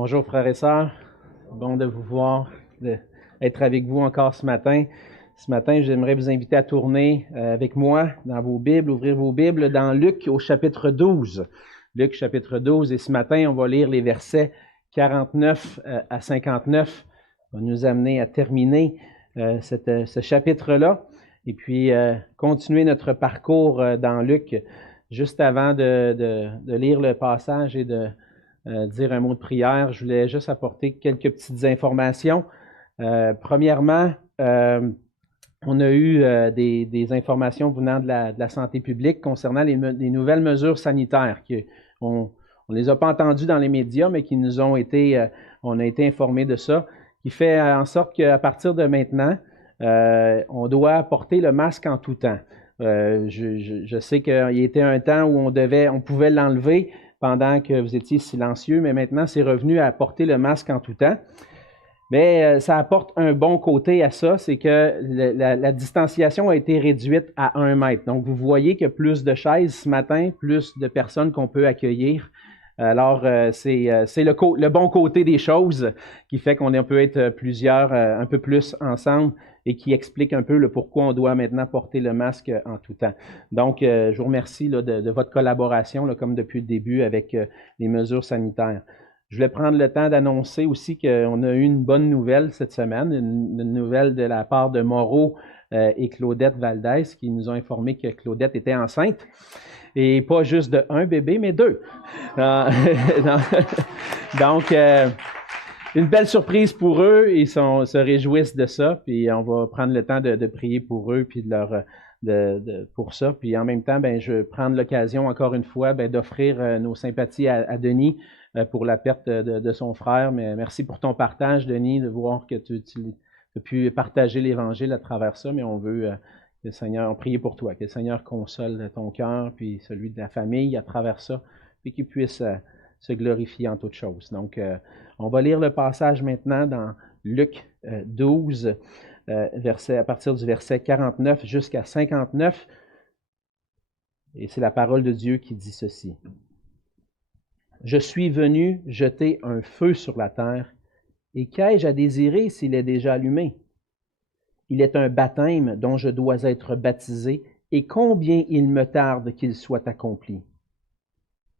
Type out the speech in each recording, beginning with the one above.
Bonjour frères et sœurs, bon de vous voir, d'être avec vous encore ce matin. Ce matin, j'aimerais vous inviter à tourner avec moi dans vos Bibles, ouvrir vos Bibles dans Luc au chapitre 12. Luc chapitre 12, et ce matin, on va lire les versets 49 à 59. Ça va nous amener à terminer ce chapitre-là et puis continuer notre parcours dans Luc. Juste avant de lire le passage et de dire un mot de prière, je voulais juste apporter quelques petites informations. Premièrement, on a eu des informations venant de la santé publique concernant les nouvelles mesures sanitaires. On ne les a pas entendues dans les médias, mais qui nous ont été, on a été informés de ça, qui fait en sorte qu'à partir de maintenant, on doit porter le masque en tout temps. Je sais qu'il y était un temps où on pouvait l'enlever pendant que vous étiez silencieux, mais maintenant, c'est revenu à porter le masque en tout temps. Mais ça apporte un bon côté à ça, c'est que la distanciation a été réduite à 1 mètre. Donc, vous voyez qu'il y a plus de chaises ce matin, plus de personnes qu'on peut accueillir. Alors, c'est le bon côté des choses qui fait qu'on peut être plusieurs un peu plus ensemble et qui explique un peu le pourquoi on doit maintenant porter le masque en tout temps. Donc, je vous remercie là, de votre collaboration, là, comme depuis le début, avec les mesures sanitaires. Je voulais prendre le temps d'annoncer aussi qu'on a eu une bonne nouvelle cette semaine, une nouvelle de la part de Moreau et Claudette Valdez, qui nous ont informé que Claudette était enceinte. Et pas juste de 1 bébé, mais 2. Donc, une belle surprise pour eux. Ils se réjouissent de ça. Puis on va prendre le temps de prier pour eux puis pour ça. Puis en même temps, je vais prendre l'occasion encore une fois d'offrir nos sympathies à Denis pour la perte de son frère. Mais merci pour ton partage, Denis, de voir que tu as pu partager l'Évangile à travers ça. Mais on veut que le Seigneur, on prie pour toi, que le Seigneur console ton cœur, puis celui de la famille à travers ça, puis qu'il puisse se glorifier en toutes choses. Donc, on va lire le passage maintenant dans Luc 12, à partir du verset 49 jusqu'à 59. Et c'est la parole de Dieu qui dit ceci. « Je suis venu jeter un feu sur la terre, et qu'ai-je à désirer s'il est déjà allumé? Il est un baptême dont je dois être baptisé, et combien il me tarde qu'il soit accompli.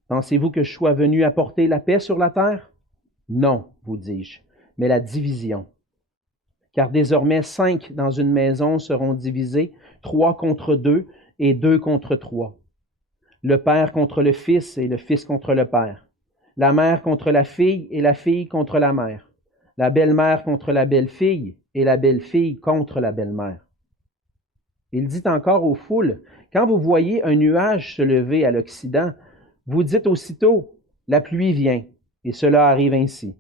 Pensez-vous que je sois venu apporter la paix sur la terre? Non, vous dis-je, mais la division. Car désormais 5 dans une maison seront divisés, 3 contre 2 et 2 contre 3. Le père contre le fils et le fils contre le père. La mère contre la fille et la fille contre la mère. La belle-mère contre la belle-fille et la belle-fille contre la belle-mère. Il dit encore aux foules, quand vous voyez un nuage se lever à l'Occident, vous dites aussitôt, la pluie vient, et cela arrive ainsi.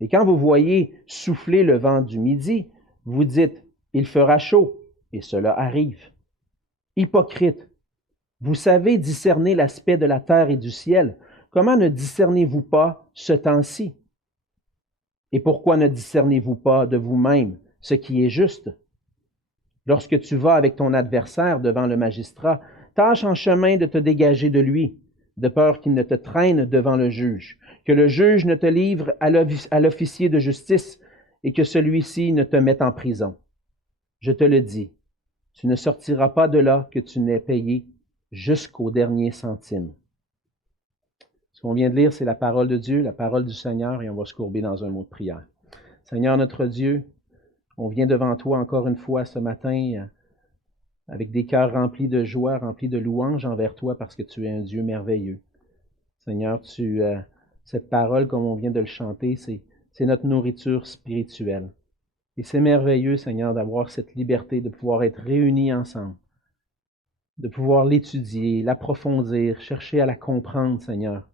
Et quand vous voyez souffler le vent du midi, vous dites, il fera chaud, et cela arrive. Hypocrite, vous savez discerner l'aspect de la terre et du ciel, comment ne discernez-vous pas ce temps-ci? Et pourquoi ne discernez-vous pas de vous-même ce qui est juste? Lorsque tu vas avec ton adversaire devant le magistrat, tâche en chemin de te dégager de lui, de peur qu'il ne te traîne devant le juge, que le juge ne te livre à l'officier de justice et que celui-ci ne te mette en prison. Je te le dis, tu ne sortiras pas de là que tu n'aies payé jusqu'au dernier centime. Ce qu'on vient de lire, c'est la parole de Dieu, la parole du Seigneur, et on va se courber dans un mot de prière. Seigneur notre Dieu, on vient devant toi encore une fois ce matin avec des cœurs remplis de joie, remplis de louange envers toi parce que tu es un Dieu merveilleux. Seigneur, cette parole, comme on vient de le chanter, c'est notre nourriture spirituelle. Et c'est merveilleux, Seigneur, d'avoir cette liberté de pouvoir être réunis ensemble, de pouvoir l'étudier, l'approfondir, chercher à la comprendre, Seigneur.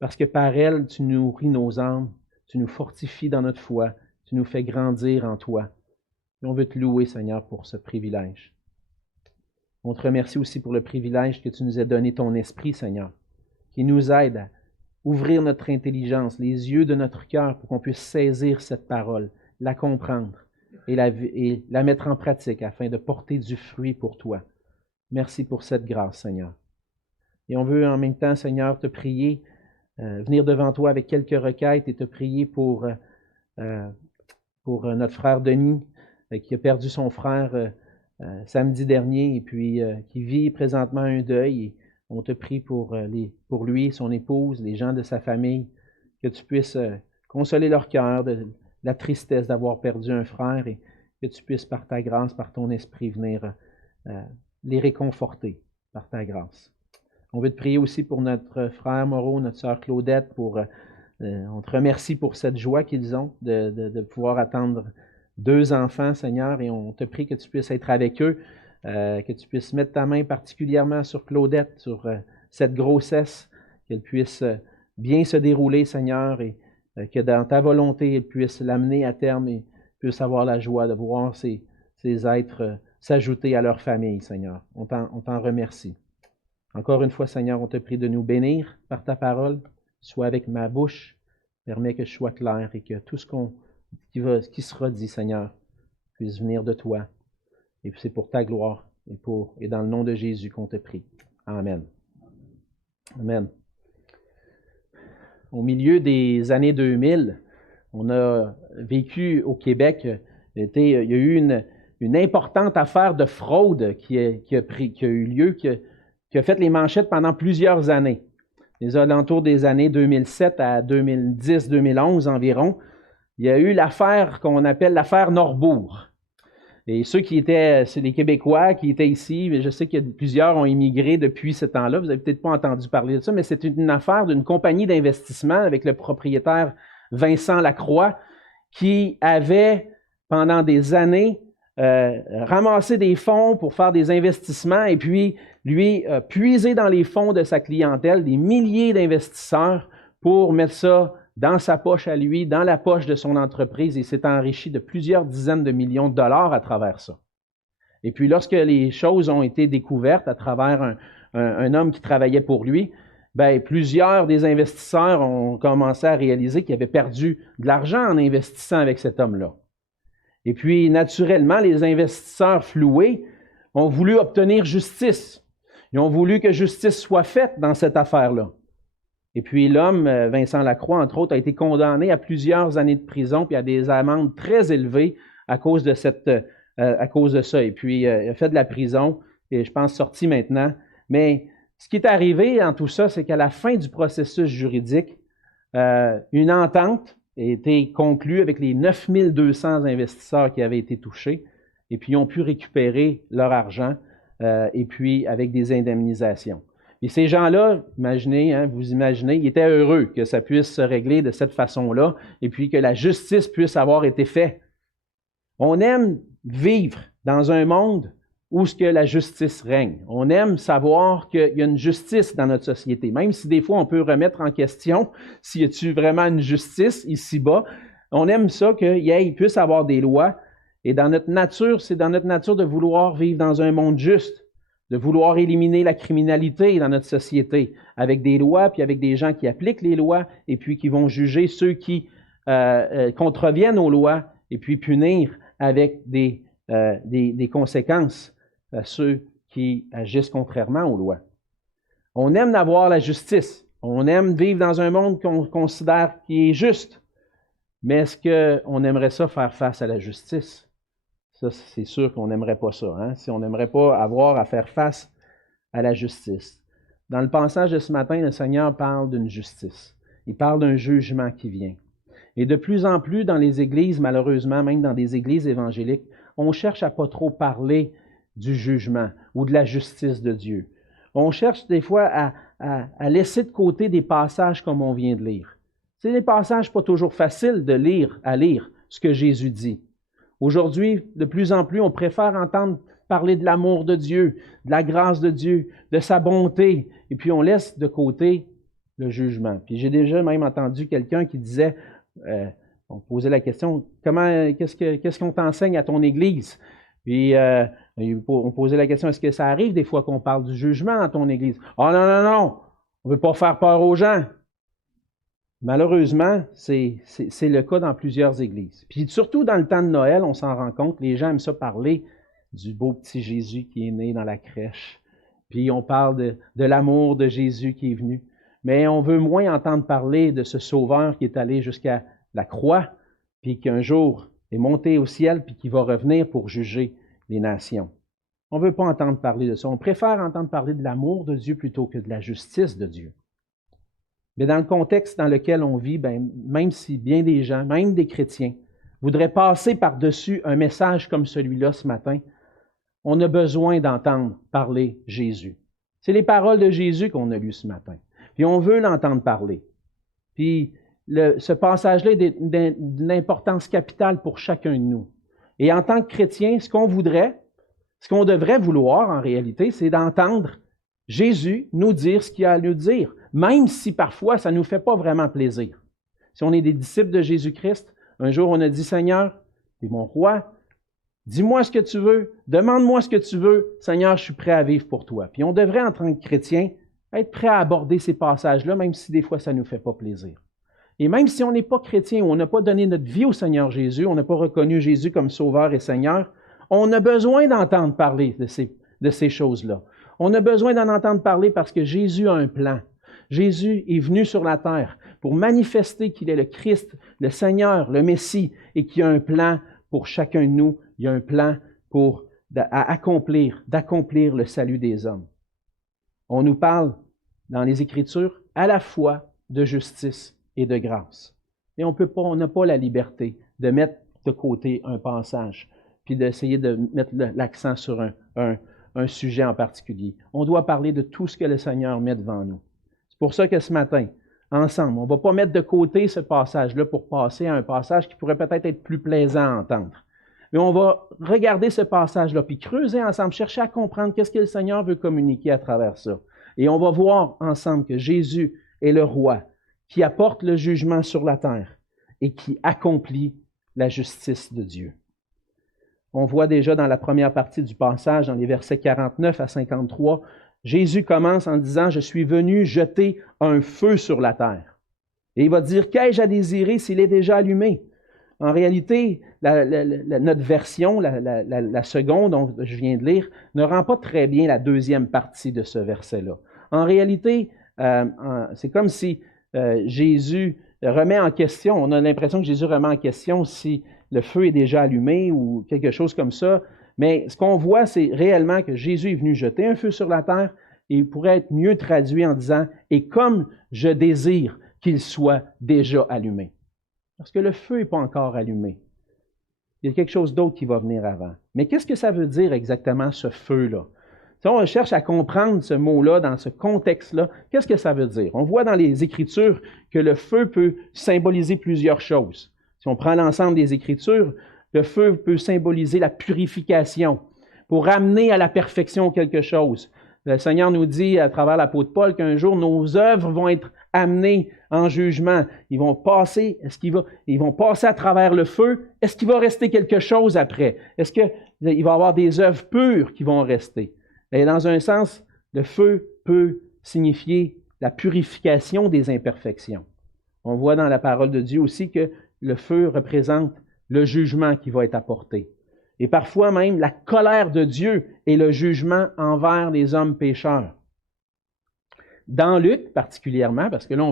Parce que par elle, tu nourris nos âmes, tu nous fortifies dans notre foi, tu nous fais grandir en toi. Et on veut te louer, Seigneur, pour ce privilège. On te remercie aussi pour le privilège que tu nous as donné ton esprit, Seigneur, qui nous aide à ouvrir notre intelligence, les yeux de notre cœur pour qu'on puisse saisir cette parole, la comprendre et la mettre en pratique afin de porter du fruit pour toi. Merci pour cette grâce, Seigneur. Et on veut en même temps, Seigneur, te prier venir devant toi avec quelques requêtes et te prier pour notre frère Denis, qui a perdu son frère samedi dernier et puis qui vit présentement un deuil. Et on te prie pour lui, son épouse, les gens de sa famille, que tu puisses consoler leur cœur de la tristesse d'avoir perdu un frère et que tu puisses, par ta grâce, par ton esprit, venir les réconforter par ta grâce. On veut te prier aussi pour notre frère Moreau, notre sœur Claudette, on te remercie pour cette joie qu'ils ont de pouvoir attendre 2 enfants, Seigneur, et on te prie que tu puisses être avec eux, que tu puisses mettre ta main particulièrement sur Claudette, sur cette grossesse, qu'elle puisse bien se dérouler, Seigneur, et que dans ta volonté, elle puisse l'amener à terme et puisse avoir la joie de voir ces êtres s'ajouter à leur famille, Seigneur. On t'en remercie. Encore une fois, Seigneur, on te prie de nous bénir par ta parole. Sois avec ma bouche, permets que je sois clair et que tout ce qui sera dit, Seigneur, puisse venir de toi. Et c'est pour ta gloire et dans le nom de Jésus qu'on te prie. Amen. Amen. Au milieu des années 2000, on a vécu au Québec, il y a eu une importante affaire de fraude qui a eu lieu, qui a fait les manchettes pendant plusieurs années. Les alentours des années 2007 à 2010-2011 environ, il y a eu l'affaire qu'on appelle l'affaire Norbourg. Et c'est les Québécois qui étaient ici, mais je sais que plusieurs ont immigré depuis ce temps-là, vous n'avez peut-être pas entendu parler de ça, mais c'est une affaire d'une compagnie d'investissement avec le propriétaire Vincent Lacroix qui avait, pendant des années, ramassé des fonds pour faire des investissements et puis, lui, puiser dans les fonds de sa clientèle des milliers d'investisseurs pour mettre ça dans sa poche à lui, dans la poche de son entreprise, et s'est enrichi de plusieurs dizaines de millions de dollars à travers ça. Et puis, lorsque les choses ont été découvertes à travers un homme qui travaillait pour lui, bien, plusieurs des investisseurs ont commencé à réaliser qu'ils avaient perdu de l'argent en investissant avec cet homme-là. Et puis, naturellement, les investisseurs floués ont voulu obtenir justice. Ils ont voulu que justice soit faite dans cette affaire-là. Et puis l'homme, Vincent Lacroix, entre autres, a été condamné à plusieurs années de prison puis à des amendes très élevées à cause de ça. Et puis, il a fait de la prison et je pense sorti maintenant. Mais ce qui est arrivé dans tout ça, c'est qu'à la fin du processus juridique, une entente a été conclue avec les 9200 investisseurs qui avaient été touchés et puis ils ont pu récupérer leur argent et puis avec des indemnisations. Et ces gens-là, vous imaginez, ils étaient heureux que ça puisse se régler de cette façon-là et puis que la justice puisse avoir été faite. On aime vivre dans un monde où ce que la justice règne. On aime savoir qu'il y a une justice dans notre société, même si des fois on peut remettre en question s'il y a-t-il vraiment une justice ici-bas. On aime ça qu'il puisse avoir des lois et dans notre nature, c'est dans notre nature de vouloir vivre dans un monde juste, de vouloir éliminer la criminalité dans notre société avec des lois, puis avec des gens qui appliquent les lois et puis qui vont juger ceux qui contreviennent aux lois et puis punir avec des conséquences ceux qui agissent contrairement aux lois. On aime avoir la justice. On aime vivre dans un monde qu'on considère qui est juste. Mais est-ce qu'on aimerait ça faire face à la justice? Ça, c'est sûr qu'on n'aimerait pas ça. Hein? Si on n'aimerait pas avoir à faire face à la justice. Dans le passage de ce matin, le Seigneur parle d'une justice. Il parle d'un jugement qui vient. Et de plus en plus dans les églises, malheureusement, même dans des églises évangéliques, on cherche à pas trop parler du jugement ou de la justice de Dieu. On cherche des fois à laisser de côté des passages comme on vient de lire. C'est des passages pas toujours faciles à lire ce que Jésus dit. Aujourd'hui, de plus en plus, on préfère entendre parler de l'amour de Dieu, de la grâce de Dieu, de sa bonté, et puis on laisse de côté le jugement. Puis j'ai déjà même entendu quelqu'un qui disait, on posait la question, qu'est-ce qu'on t'enseigne à ton église? Puis on posait la question, est-ce que ça arrive des fois qu'on parle du jugement à ton église? Ah non, on ne veut pas faire peur aux gens. Malheureusement, c'est le cas dans plusieurs églises. Puis surtout dans le temps de Noël, on s'en rend compte, les gens aiment ça parler du beau petit Jésus qui est né dans la crèche. Puis on parle de l'amour de Jésus qui est venu. mais on veut moins entendre parler de ce Sauveur qui est allé jusqu'à la croix, puis qu'un jour est monté au ciel, puis qui va revenir pour juger les nations. On ne veut pas entendre parler de ça. On préfère entendre parler de l'amour de Dieu plutôt que de la justice de Dieu. Mais dans le contexte dans lequel on vit, même si bien des gens, même des chrétiens, voudraient passer par-dessus un message comme celui-là ce matin, on a besoin d'entendre parler Jésus. C'est les paroles de Jésus qu'on a lues ce matin. Puis on veut l'entendre parler. Puis ce passage-là est d'une importance capitale pour chacun de nous. Et en tant que chrétien, ce qu'on devrait vouloir en réalité, c'est d'entendre Jésus nous dire ce qu'il a à nous dire, même si parfois ça ne nous fait pas vraiment plaisir. Si on est des disciples de Jésus-Christ, un jour on a dit « Seigneur, tu es mon roi, dis-moi ce que tu veux, demande-moi ce que tu veux, Seigneur, je suis prêt à vivre pour toi. » Puis on devrait, en tant que chrétien, être prêt à aborder ces passages-là, même si des fois ça ne nous fait pas plaisir. Et même si on n'est pas chrétien ou on n'a pas donné notre vie au Seigneur Jésus, on n'a pas reconnu Jésus comme Sauveur et Seigneur, on a besoin d'entendre parler de ces choses-là. On a besoin d'en entendre parler parce que Jésus a un plan. Jésus est venu sur la terre pour manifester qu'il est le Christ, le Seigneur, le Messie, et qu'il y a un plan pour chacun de nous. Il y a un plan pour d'accomplir le salut des hommes. On nous parle dans les Écritures à la fois de justice et de grâce. Et on n'a pas la liberté de mettre de côté un passage puis d'essayer de mettre l'accent sur un sujet en particulier. On doit parler de tout ce que le Seigneur met devant nous. C'est pour ça que ce matin, ensemble, on ne va pas mettre de côté ce passage-là pour passer à un passage qui pourrait peut-être être plus plaisant à entendre. Mais on va regarder ce passage-là, puis creuser ensemble, chercher à comprendre qu'est-ce que le Seigneur veut communiquer à travers ça. Et on va voir ensemble que Jésus est le roi qui apporte le jugement sur la terre et qui accomplit la justice de Dieu. On voit déjà dans la première partie du passage, dans les versets 49 à 53, Jésus commence en disant « Je suis venu jeter un feu sur la terre. » Et il va dire « Qu'ai-je à désirer s'il est déjà allumé? » En réalité, notre version, la seconde dont je viens de lire, ne rend pas très bien la deuxième partie de ce verset-là. En réalité, c'est comme si Jésus remet en question, on a l'impression que Jésus remet en question si le feu est déjà allumé ou quelque chose comme ça, mais ce qu'on voit, c'est réellement que Jésus est venu jeter un feu sur la terre et il pourrait être mieux traduit en disant « Et comme je désire qu'il soit déjà allumé. » Parce que le feu n'est pas encore allumé. Il y a quelque chose d'autre qui va venir avant. Mais qu'est-ce que ça veut dire exactement, ce feu-là? Si on cherche à comprendre ce mot-là dans ce contexte-là, qu'est-ce que ça veut dire? On voit dans les Écritures que le feu peut symboliser plusieurs choses. Si on prend l'ensemble des Écritures, le feu peut symboliser la purification, pour ramener à la perfection quelque chose. Le Seigneur nous dit à travers l'apôtre Paul qu'un jour, nos œuvres vont être amenées en jugement. Ils vont passer, ils vont passer à travers le feu. Est-ce qu'il va rester quelque chose après? Est-ce qu'il va y avoir des œuvres pures qui vont rester? Et dans un sens, le feu peut signifier la purification des imperfections. On voit dans la parole de Dieu aussi que le feu représente le jugement qui va être apporté. Et parfois même la colère de Dieu et le jugement envers les hommes pécheurs. Dans Luc particulièrement, parce que là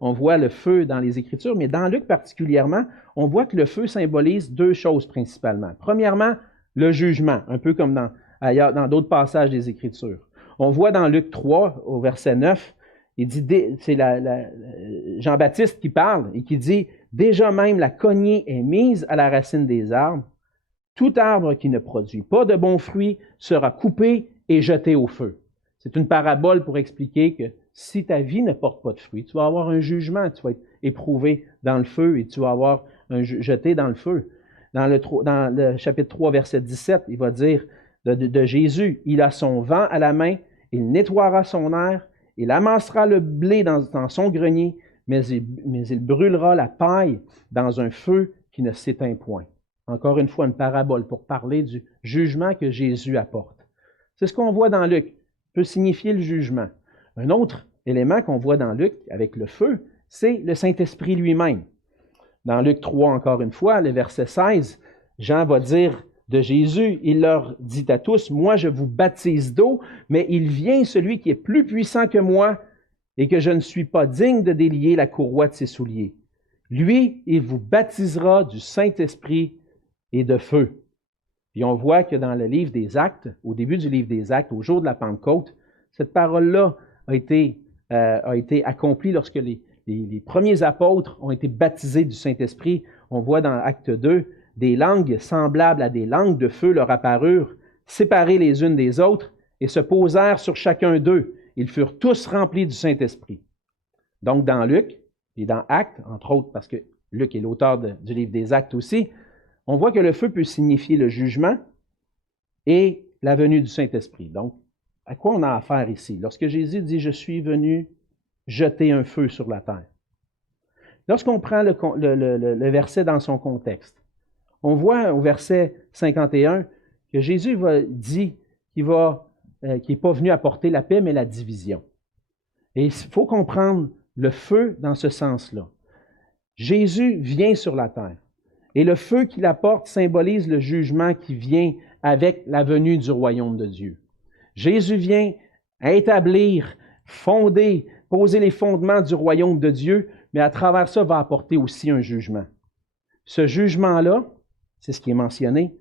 on voit le feu dans les Écritures, mais dans Luc particulièrement, on voit que le feu symbolise deux choses principalement. Premièrement, le jugement, un peu comme ailleurs dans d'autres passages des Écritures. On voit dans Luc 3, au verset 9, il dit, c'est Jean-Baptiste qui parle et qui dit « Déjà même la cognée est mise à la racine des arbres. Tout arbre qui ne produit pas de bons fruits sera coupé et jeté au feu. » C'est une parabole pour expliquer que si ta vie ne porte pas de fruits, tu vas avoir un jugement, tu vas être éprouvé dans le feu et tu vas avoir jeté dans le feu. Dans le chapitre 3, verset 17, il va dire de Jésus, « Il a son vent à la main, il nettoiera son aire, il amassera le blé dans son grenier, mais il brûlera la paille dans un feu qui ne s'éteint point. » Encore une fois, une parabole pour parler du jugement que Jésus apporte. C'est ce qu'on voit dans Luc, peut signifier le jugement. Un autre élément qu'on voit dans Luc avec le feu, c'est le Saint-Esprit lui-même. Dans Luc 3, encore une fois, le verset 16, Jean va dire de Jésus, il leur dit à tous, « Moi, je vous baptise d'eau, mais il vient celui qui est plus puissant que moi, et que je ne suis pas digne de délier la courroie de ses souliers. Lui, il vous baptisera du Saint-Esprit et de feu. Puis on voit que dans le livre des Actes, au début du livre des Actes, au jour de la Pentecôte, cette parole-là a été accomplie lorsque les premiers apôtres ont été baptisés du Saint-Esprit. On voit dans Acte 2, des langues semblables à des langues de feu leur apparurent, séparées les unes des autres, et se posèrent sur chacun d'eux. Ils furent tous remplis du Saint-Esprit. Donc dans Luc et dans Actes, entre autres, parce que Luc est l'auteur du livre des Actes aussi, on voit que le feu peut signifier le jugement et la venue du Saint-Esprit. Donc, à quoi on a affaire ici? Lorsque Jésus dit « Je suis venu jeter un feu sur la terre », lorsqu'on prend le verset dans son contexte, on voit au verset 51 que Jésus dit qu'il n'est pas venu apporter la paix, mais la division. Et il faut comprendre le feu dans ce sens-là. Jésus vient sur la terre. Et le feu qu'il apporte symbolise le jugement qui vient avec la venue du royaume de Dieu. Jésus vient établir, fonder, poser les fondements du royaume de Dieu, mais à travers ça va apporter aussi un jugement. Ce jugement-là, c'est ce qui est mentionné,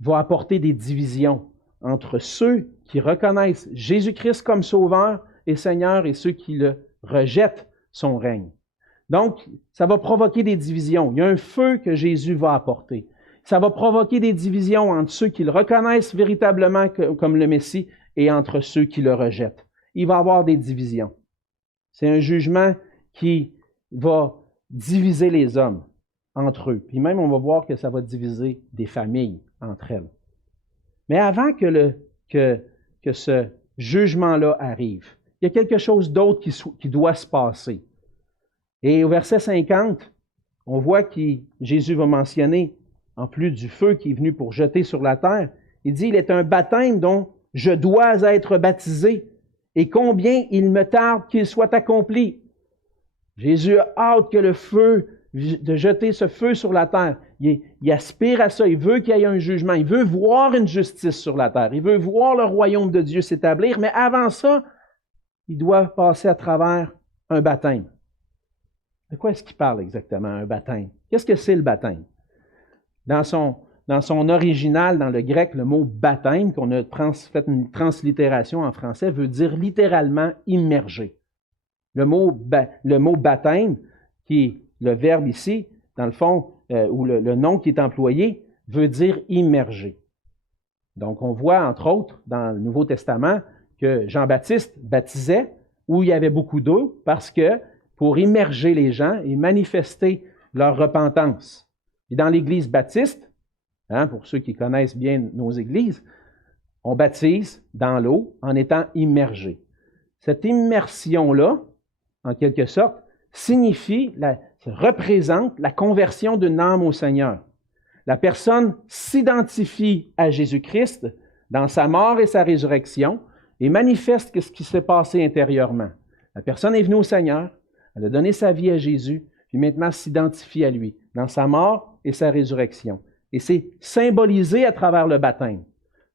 va apporter des divisions entre ceux qui reconnaissent Jésus-Christ comme Sauveur et Seigneur et ceux qui le rejettent son règne. Donc, ça va provoquer des divisions. Il y a un feu que Jésus va apporter. Ça va provoquer des divisions entre ceux qui le reconnaissent véritablement comme le Messie et entre ceux qui le rejettent. Il va y avoir des divisions. C'est un jugement qui va diviser les hommes entre eux. Puis même, on va voir que ça va diviser des familles entre elles. Mais avant que ce jugement-là arrive, il y a quelque chose d'autre qui doit se passer. Et au verset 50, on voit que Jésus va mentionner, en plus du feu qui est venu pour jeter sur la terre, il dit, il est un baptême dont je dois être baptisé, et combien il me tarde qu'il soit accompli. Jésus a hâte que le feu, de jeter ce feu sur la terre. Il aspire à ça, il veut qu'il y ait un jugement, il veut voir une justice sur la terre, il veut voir le royaume de Dieu s'établir, mais avant ça, il doit passer à travers un baptême. De quoi est-ce qu'il parle exactement, un baptême? Qu'est-ce que c'est le baptême? Dans son original, dans le grec, le mot baptême, qu'on a fait une translittération en français, veut dire littéralement immerger. Le mot baptême, qui est le verbe ici, dans le fond, ou le nom qui est employé, veut dire immerger. Donc, on voit, entre autres, dans le Nouveau Testament, que Jean-Baptiste baptisait où il y avait beaucoup d'eau, parce que pour immerger les gens et manifester leur repentance. Et dans l'Église baptiste, pour ceux qui connaissent bien nos églises, on baptise dans l'eau en étant immergé. Cette immersion-là, en quelque sorte, représente la conversion d'une âme au Seigneur. La personne s'identifie à Jésus-Christ dans sa mort et sa résurrection et manifeste ce qui s'est passé intérieurement. La personne est venue au Seigneur, elle a donné sa vie à Jésus, puis maintenant s'identifie à lui, dans sa mort et sa résurrection. Et c'est symbolisé à travers le baptême.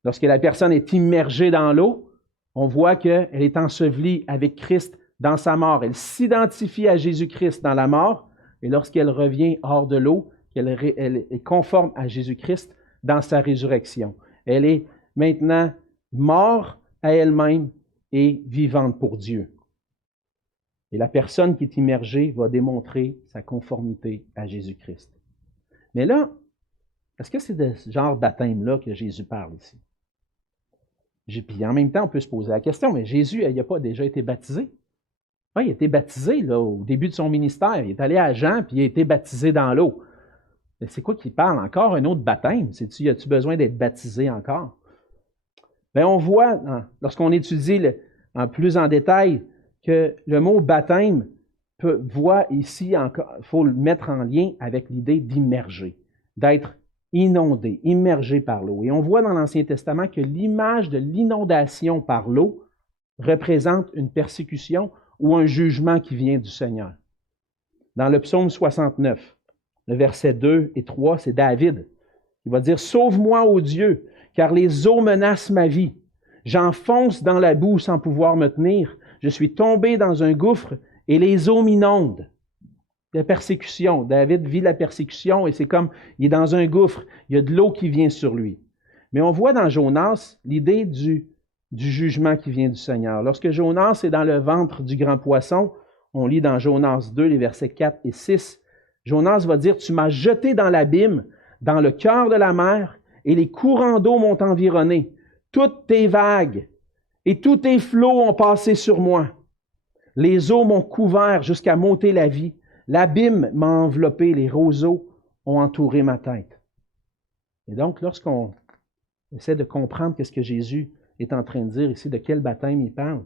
Lorsque la personne est immergée dans l'eau, on voit qu'elle est ensevelie avec Christ dans sa mort. Elle s'identifie à Jésus-Christ dans la mort, et lorsqu'elle revient hors de l'eau, elle est conforme à Jésus-Christ dans sa résurrection. Elle est maintenant morte à elle-même et vivante pour Dieu. Et la personne qui est immergée va démontrer sa conformité à Jésus-Christ. Mais là, est-ce que c'est de ce genre de baptême-là que Jésus parle ici? Puis en même temps, on peut se poser la question, mais Jésus, il n'a pas déjà été baptisé? Oui, il a été baptisé là, au début de son ministère. Il est allé à Jean, puis il a été baptisé dans l'eau. Mais c'est quoi qu'il parle? Encore un autre baptême? As-tu besoin d'être baptisé encore? Bien, on voit, lorsqu'on étudie plus en détail, que le mot baptême voit ici, il faut le mettre en lien avec l'idée d'immerger, d'être inondé, immergé par l'eau. Et on voit dans l'Ancien Testament que l'image de l'inondation par l'eau représente une persécution ou un jugement qui vient du Seigneur. Dans le psaume 69, le verset 2 et 3, c'est David qui va dire « Sauve-moi, ô Dieu, car les eaux menacent ma vie. J'enfonce dans la boue sans pouvoir me tenir. je suis tombé dans un gouffre et les eaux m'inondent. La persécution. David vit la persécution et c'est comme, il est dans un gouffre. Il y a de l'eau qui vient sur lui. Mais on voit dans Jonas l'idée du jugement qui vient du Seigneur. Lorsque Jonas est dans le ventre du grand poisson, on lit dans Jonas 2, les versets 4 et 6, Jonas va dire, « Tu m'as jeté dans l'abîme, dans le cœur de la mer, et les courants d'eau m'ont environné. Toutes tes vagues et tous tes flots ont passé sur moi. Les eaux m'ont couvert jusqu'à m'ôter la vie. L'abîme m'a enveloppé, les roseaux ont entouré ma tête. » Et donc, lorsqu'on essaie de comprendre ce que Jésus est en train de dire ici, de quel baptême il parle,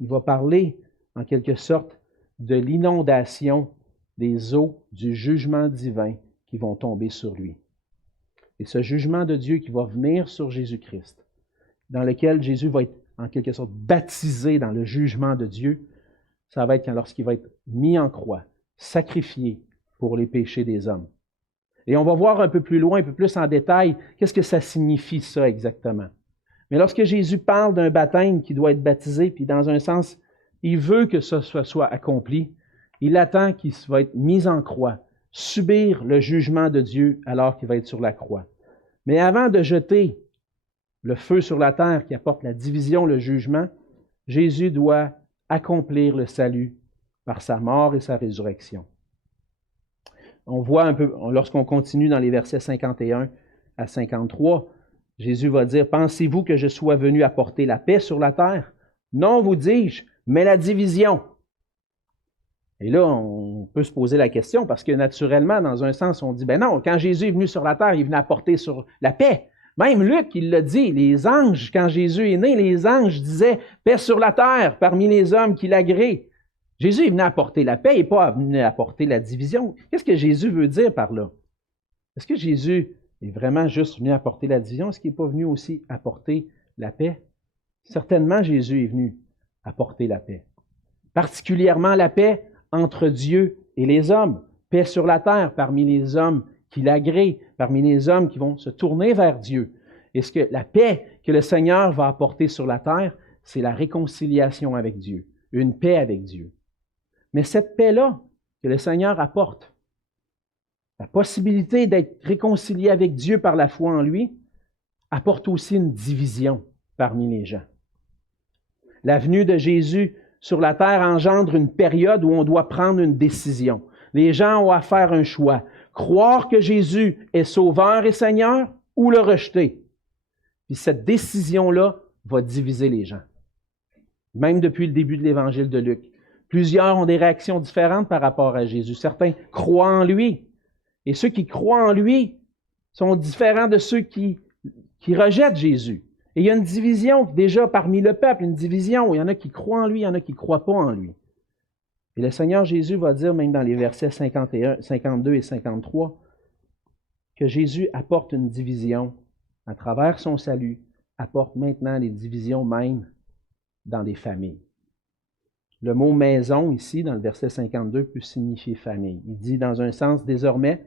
il va parler, en quelque sorte, de l'inondation des eaux du jugement divin qui vont tomber sur lui. Et ce jugement de Dieu qui va venir sur Jésus-Christ, dans lequel Jésus va être, en quelque sorte, baptisé dans le jugement de Dieu, ça va être lorsqu'il va être mis en croix, sacrifié pour les péchés des hommes. Et on va voir un peu plus loin, un peu plus en détail, qu'est-ce que ça signifie ça exactement. Mais lorsque Jésus parle d'un baptême qui doit être baptisé, puis dans un sens, il veut que ça soit accompli, il attend qu'il va être mis en croix, subir le jugement de Dieu alors qu'il va être sur la croix. Mais avant de jeter le feu sur la terre qui apporte la division, le jugement, Jésus doit accomplir le salut par sa mort et sa résurrection. On voit un peu, lorsqu'on continue dans les versets 51 à 53, Jésus va dire, « Pensez-vous que je sois venu apporter la paix sur la terre? Non, vous dis-je, mais la division. » Et là, on peut se poser la question, parce que naturellement, dans un sens, on dit, ben non, quand Jésus est venu sur la terre, il est venu apporter sur la paix. Même Luc, il l'a dit, les anges, quand Jésus est né, les anges disaient, « Paix sur la terre parmi les hommes qui l'agréent. » Jésus est venu apporter la paix et pas venu apporter la division. Qu'est-ce que Jésus veut dire par là? Est-ce que Jésus est vraiment juste venu apporter la division? Est-ce qu'il n'est pas venu aussi apporter la paix? Certainement, Jésus est venu apporter la paix. Particulièrement la paix entre Dieu et les hommes. Paix sur la terre parmi les hommes qui l'agréent, parmi les hommes qui vont se tourner vers Dieu. Et ce que la paix que le Seigneur va apporter sur la terre, c'est la réconciliation avec Dieu, une paix avec Dieu. Mais cette paix-là que le Seigneur apporte, la possibilité d'être réconcilié avec Dieu par la foi en lui, apporte aussi une division parmi les gens. La venue de Jésus sur la terre engendre une période où on doit prendre une décision. Les gens ont à faire un choix. Croire que Jésus est Sauveur et Seigneur ou le rejeter. Puis cette décision-là va diviser les gens. Même depuis le début de l'Évangile de Luc. Plusieurs ont des réactions différentes par rapport à Jésus. Certains croient en lui. Et ceux qui croient en lui sont différents de ceux qui rejettent Jésus. Et il y a une division déjà parmi le peuple, une division où il y en a qui croient en lui, il y en a qui ne croient pas en lui. Et le Seigneur Jésus va dire, même dans les versets 51, 52 et 53, que Jésus apporte une division à travers son salut, apporte maintenant les divisions même dans les familles. Le mot « maison » ici, dans le verset 52, peut signifier famille. Il dit dans un sens, désormais,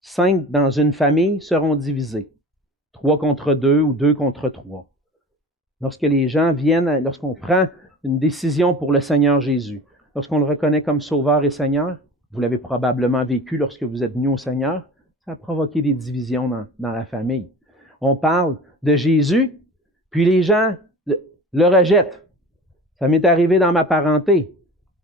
5 dans une famille seront divisés. 3 contre 2 ou 2 contre 3. Lorsque les gens viennent, lorsqu'on prend une décision pour le Seigneur Jésus, lorsqu'on le reconnaît comme Sauveur et Seigneur, vous l'avez probablement vécu lorsque vous êtes venu au Seigneur, ça a provoqué des divisions dans la famille. On parle de Jésus, puis les gens le rejettent. Ça m'est arrivé dans ma parenté.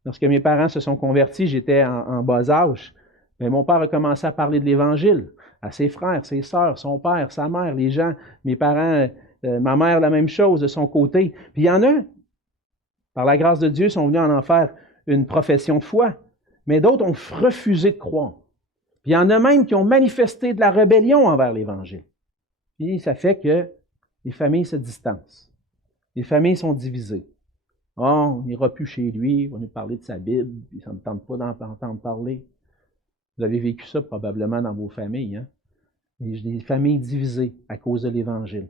Lorsque mes parents se sont convertis, j'étais en bas âge. Mais mon père a commencé à parler de l'Évangile à ses frères, ses sœurs, son père, sa mère, les gens, mes parents, ma mère, la même chose de son côté. Puis il y en a, par la grâce de Dieu, sont venus en faire une profession de foi, mais d'autres ont refusé de croire. Puis il y en a même qui ont manifesté de la rébellion envers l'Évangile. Puis ça fait que les familles se distancent. Les familles sont divisées. Oh, on n'ira plus chez lui, il va nous parler de sa Bible, puis ça ne me tente pas d'entendre parler. Vous avez vécu ça probablement dans vos familles, hein? Des familles divisées à cause de l'Évangile.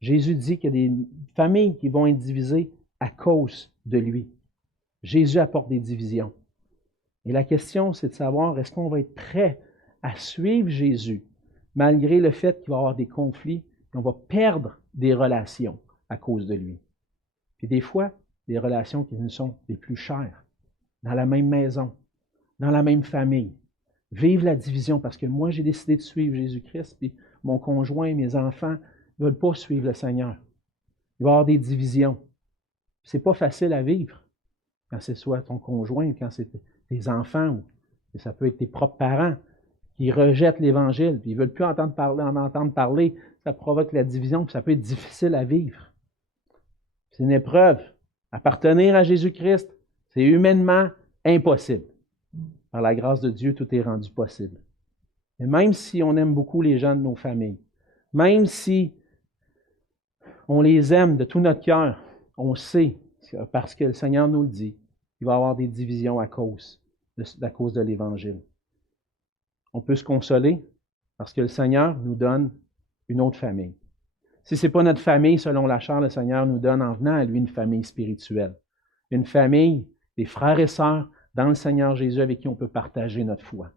Jésus dit qu'il y a des familles qui vont être divisées à cause de lui. Jésus apporte des divisions. Et la question, c'est de savoir, est-ce qu'on va être prêt à suivre Jésus, malgré le fait qu'il va y avoir des conflits, qu'on va perdre des relations à cause de lui. Puis des fois, des relations qui nous sont les plus chères, dans la même maison, dans la même famille. Vivre la division parce que moi, j'ai décidé de suivre Jésus-Christ, puis mon conjoint, mes enfants ne veulent pas suivre le Seigneur. Il va y avoir des divisions. C'est pas facile à vivre quand c'est soit ton conjoint, quand c'est tes enfants, ou ça peut être tes propres parents qui rejettent l'Évangile, puis ils ne veulent plus en entendre parler. Ça provoque la division, puis ça peut être difficile à vivre. C'est une épreuve. Appartenir à Jésus-Christ, c'est humainement impossible. Par la grâce de Dieu, tout est rendu possible. Et même si on aime beaucoup les gens de nos familles, même si on les aime de tout notre cœur, on sait, parce que le Seigneur nous le dit, il va y avoir des divisions à cause de l'Évangile. On peut se consoler parce que le Seigneur nous donne une autre famille. Si ce n'est pas notre famille selon la chair, le Seigneur nous donne en venant à lui une famille spirituelle. Une famille des frères et sœurs dans le Seigneur Jésus avec qui on peut partager notre foi.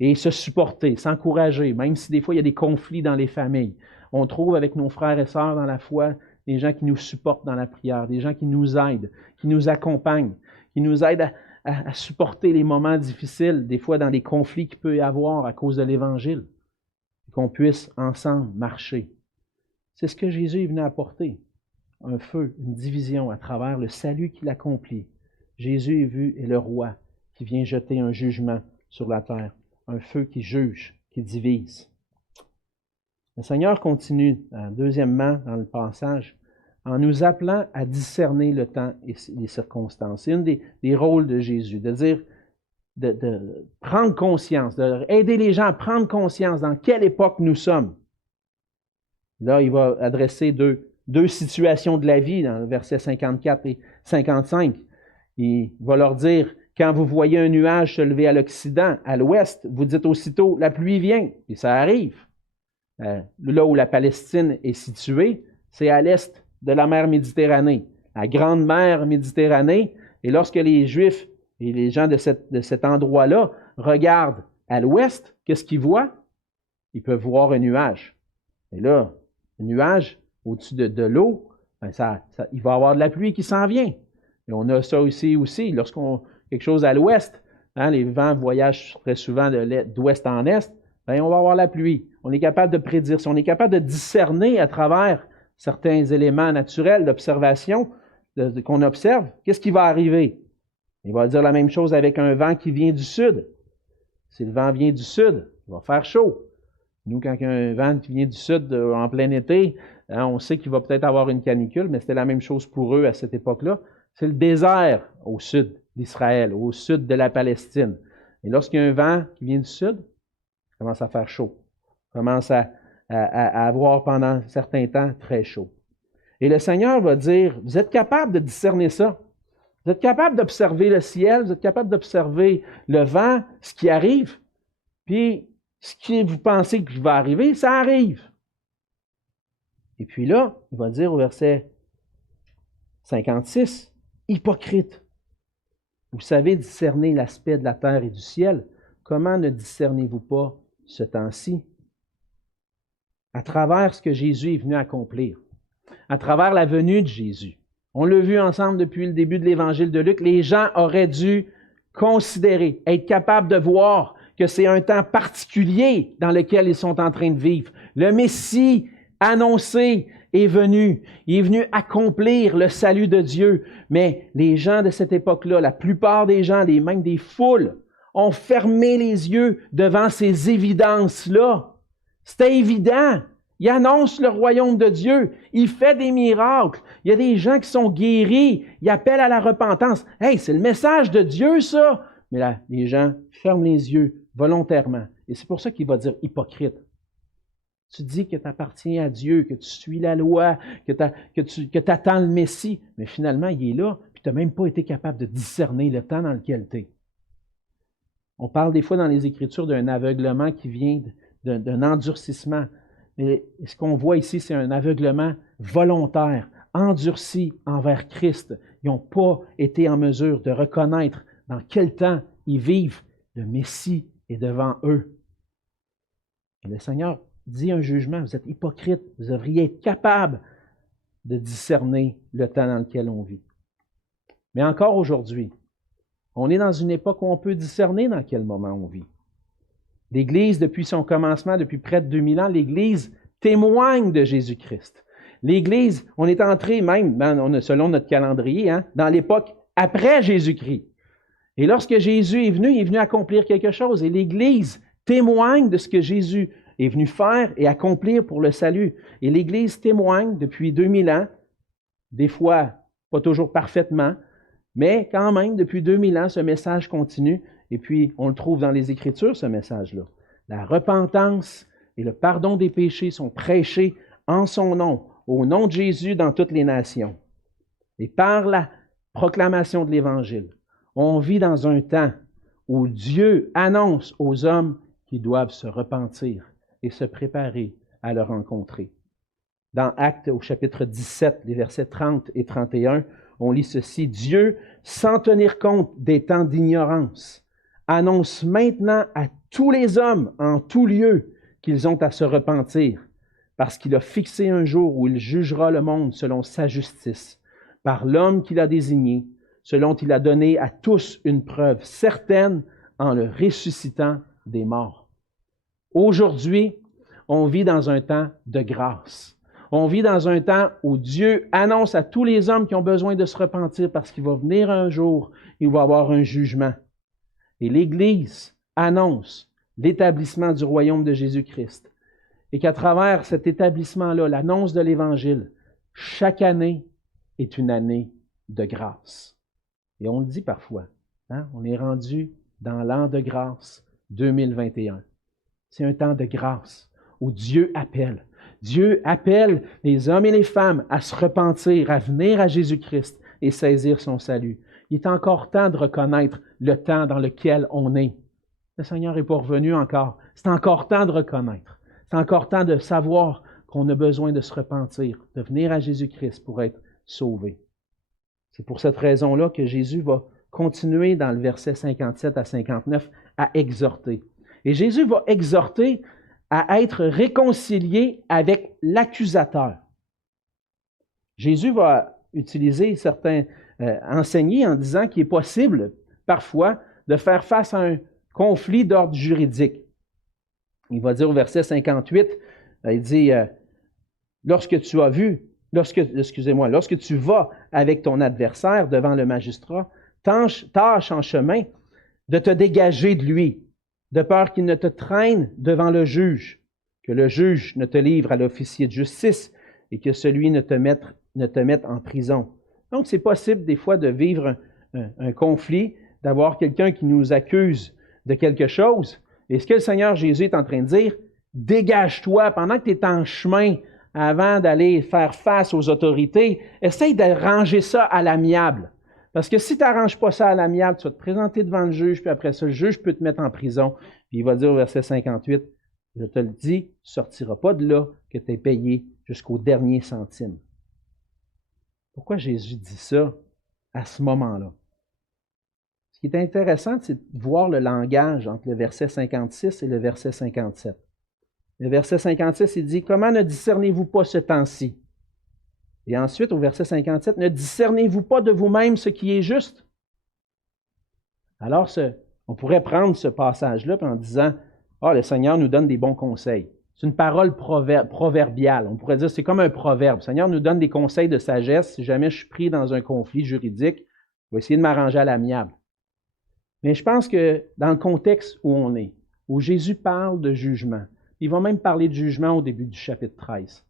Et se supporter, s'encourager, même si des fois il y a des conflits dans les familles. On trouve avec nos frères et sœurs dans la foi des gens qui nous supportent dans la prière, des gens qui nous aident, qui nous accompagnent, qui nous aident à supporter les moments difficiles, des fois dans les conflits qu'il peut y avoir à cause de l'Évangile, qu'on puisse ensemble marcher. C'est ce que Jésus est venu apporter, un feu, une division à travers le salut qu'il accomplit. Jésus est vu et le roi qui vient jeter un jugement sur la terre, un feu qui juge, qui divise. Le Seigneur continue, deuxièmement, dans le passage, en nous appelant à discerner le temps et les circonstances. C'est un des rôles de Jésus, de dire, de prendre conscience, d'aider les gens à prendre conscience dans quelle époque nous sommes. Là, il va adresser deux situations de la vie dans le verset 54 et 55. Il va leur dire, quand vous voyez un nuage se lever à l'Occident, à l'Ouest, vous dites aussitôt, la pluie vient, et ça arrive. Là où la Palestine est située, c'est à l'est de la mer Méditerranée, la grande mer Méditerranée. Et lorsque les Juifs et les gens de cet endroit-là regardent à l'ouest, qu'est-ce qu'ils voient? Ils peuvent voir un nuage. Et là, le nuage, au-dessus de l'eau, ben il va y avoir de la pluie qui s'en vient. Et on a ça aussi. Lorsqu'on quelque chose à l'ouest, les vents voyagent très souvent d'ouest en est, ben, on va avoir la pluie. On est capable de prédire ça. On est capable de discerner à travers certains éléments naturels d'observation qu'on observe. Qu'est-ce qui va arriver? Il va dire la même chose avec un vent qui vient du sud. Si le vent vient du sud, il va faire chaud. Nous, quand il y a un vent qui vient du sud en plein été, on sait qu'il va peut-être avoir une canicule, mais c'était la même chose pour eux à cette époque-là. C'est le désert au sud d'Israël, au sud de la Palestine. Et lorsqu'il y a un vent qui vient du sud, il commence à faire chaud. Il commence à avoir pendant un certain temps très chaud. Et le Seigneur va dire, vous êtes capable de discerner ça. Vous êtes capable d'observer le ciel, vous êtes capable d'observer le vent, ce qui arrive, puis ce que vous pensez qui va arriver, ça arrive. Et puis là, il va dire au verset 56, hypocrite, vous savez discerner l'aspect de la terre et du ciel, comment ne discernez-vous pas ce temps-ci? À travers ce que Jésus est venu accomplir, à travers la venue de Jésus. On l'a vu ensemble depuis le début de l'Évangile de Luc, les gens auraient dû considérer, être capables de voir que c'est un temps particulier dans lequel ils sont en train de vivre. Le Messie annoncé est venu. Il est venu accomplir le salut de Dieu. Mais les gens de cette époque-là, la plupart des gens, même des foules, ont fermé les yeux devant ces évidences-là. C'était évident. Il annonce le royaume de Dieu. Il fait des miracles. Il y a des gens qui sont guéris. Il appelle à la repentance. Hey, c'est le message de Dieu, ça! Mais là, les gens ferment les yeux volontairement. Et c'est pour ça qu'il va dire hypocrite. Tu dis que tu appartiens à Dieu, que tu suis la loi, que attends le Messie. Mais finalement, il est là, puis tu n'as même pas été capable de discerner le temps dans lequel tu es. On parle des fois dans les Écritures d'un aveuglement qui vient d'un endurcissement. Mais ce qu'on voit ici, c'est un aveuglement volontaire, endurci envers Christ. Ils n'ont pas été en mesure de reconnaître dans quel temps ils vivent. Le Messie est devant eux. Et le Seigneur dit un jugement, vous êtes hypocrites, vous devriez être capables de discerner le temps dans lequel on vit. Mais encore aujourd'hui, on est dans une époque où on peut discerner dans quel moment on vit. L'Église, depuis son commencement, depuis près de 2000 ans, l'Église témoigne de Jésus-Christ. L'Église, on est entré même, selon notre calendrier, dans l'époque après Jésus-Christ. Et lorsque Jésus est venu accomplir quelque chose. Et l'Église témoigne de ce que Jésus est venu faire et accomplir pour le salut. Et l'Église témoigne depuis 2000 ans, des fois pas toujours parfaitement, mais quand même, depuis 2000 ans, ce message continue. Et puis, on le trouve dans les Écritures, ce message-là. La repentance et le pardon des péchés sont prêchés en son nom, au nom de Jésus dans toutes les nations. Et par la proclamation de l'Évangile, on vit dans un temps où Dieu annonce aux hommes qu'ils doivent se repentir et se préparer à le rencontrer. Dans Actes, au chapitre 17, les versets 30 et 31, on lit ceci. « Dieu, sans tenir compte des temps d'ignorance, annonce maintenant à tous les hommes en tout lieu qu'ils ont à se repentir, parce qu'il a fixé un jour où il jugera le monde selon sa justice, par l'homme qu'il a désigné, selon qu'il a donné à tous une preuve certaine en le ressuscitant des morts. » Aujourd'hui, on vit dans un temps de grâce. On vit dans un temps où Dieu annonce à tous les hommes qui ont besoin de se repentir parce qu'il va venir un jour, il va y avoir un jugement. Et l'Église annonce l'établissement du royaume de Jésus-Christ. Et qu'à travers cet établissement-là, l'annonce de l'Évangile, chaque année est une année de grâce. Et on le dit parfois, on est rendu dans l'an de grâce 2021. C'est un temps de grâce où Dieu appelle. Dieu appelle les hommes et les femmes à se repentir, à venir à Jésus-Christ et saisir son salut. Il est encore temps de reconnaître le temps dans lequel on est. Le Seigneur n'est pas revenu encore. C'est encore temps de reconnaître. C'est encore temps de savoir qu'on a besoin de se repentir, de venir à Jésus-Christ pour être sauvé. C'est pour cette raison-là que Jésus va continuer dans le verset 57 à 59 à exhorter. Et Jésus va exhorter à être réconcilié avec l'accusateur. Jésus va utiliser certains enseigner en disant qu'il est possible parfois de faire face à un conflit d'ordre juridique. Il va dire au verset 58, il dit lorsque tu vas avec ton adversaire devant le magistrat, tâche en chemin de te dégager de lui, de peur qu'il ne te traîne devant le juge, que le juge ne te livre à l'officier de justice et que celui ne te mette en prison. Donc, c'est possible des fois de vivre un conflit, d'avoir quelqu'un qui nous accuse de quelque chose. Et ce que le Seigneur Jésus est en train de dire, dégage-toi pendant que tu es en chemin avant d'aller faire face aux autorités, essaye de ranger ça à l'amiable. Parce que si tu n'arranges pas ça à l'amiable, tu vas te présenter devant le juge, puis après ça, le juge peut te mettre en prison. Puis il va dire au verset 58, « Je te le dis, tu ne sortiras pas de là que tu aies payé jusqu'au dernier centime. » Pourquoi Jésus dit ça à ce moment-là? Ce qui est intéressant, c'est de voir le langage entre le verset 56 et le verset 57. Le verset 56, il dit « Comment ne discernez-vous pas ce temps-ci? » Et ensuite, au verset 57, « Ne discernez-vous pas de vous-même ce qui est juste? » Alors, on pourrait prendre ce passage-là en disant « Ah, le Seigneur nous donne des bons conseils. » C'est une parole proverbiale. On pourrait dire c'est comme un proverbe. Le Seigneur nous donne des conseils de sagesse. Si jamais je suis pris dans un conflit juridique, je vais essayer de m'arranger à l'amiable. Mais je pense que dans le contexte où on est, où Jésus parle de jugement, il va même parler de jugement au début du chapitre 13.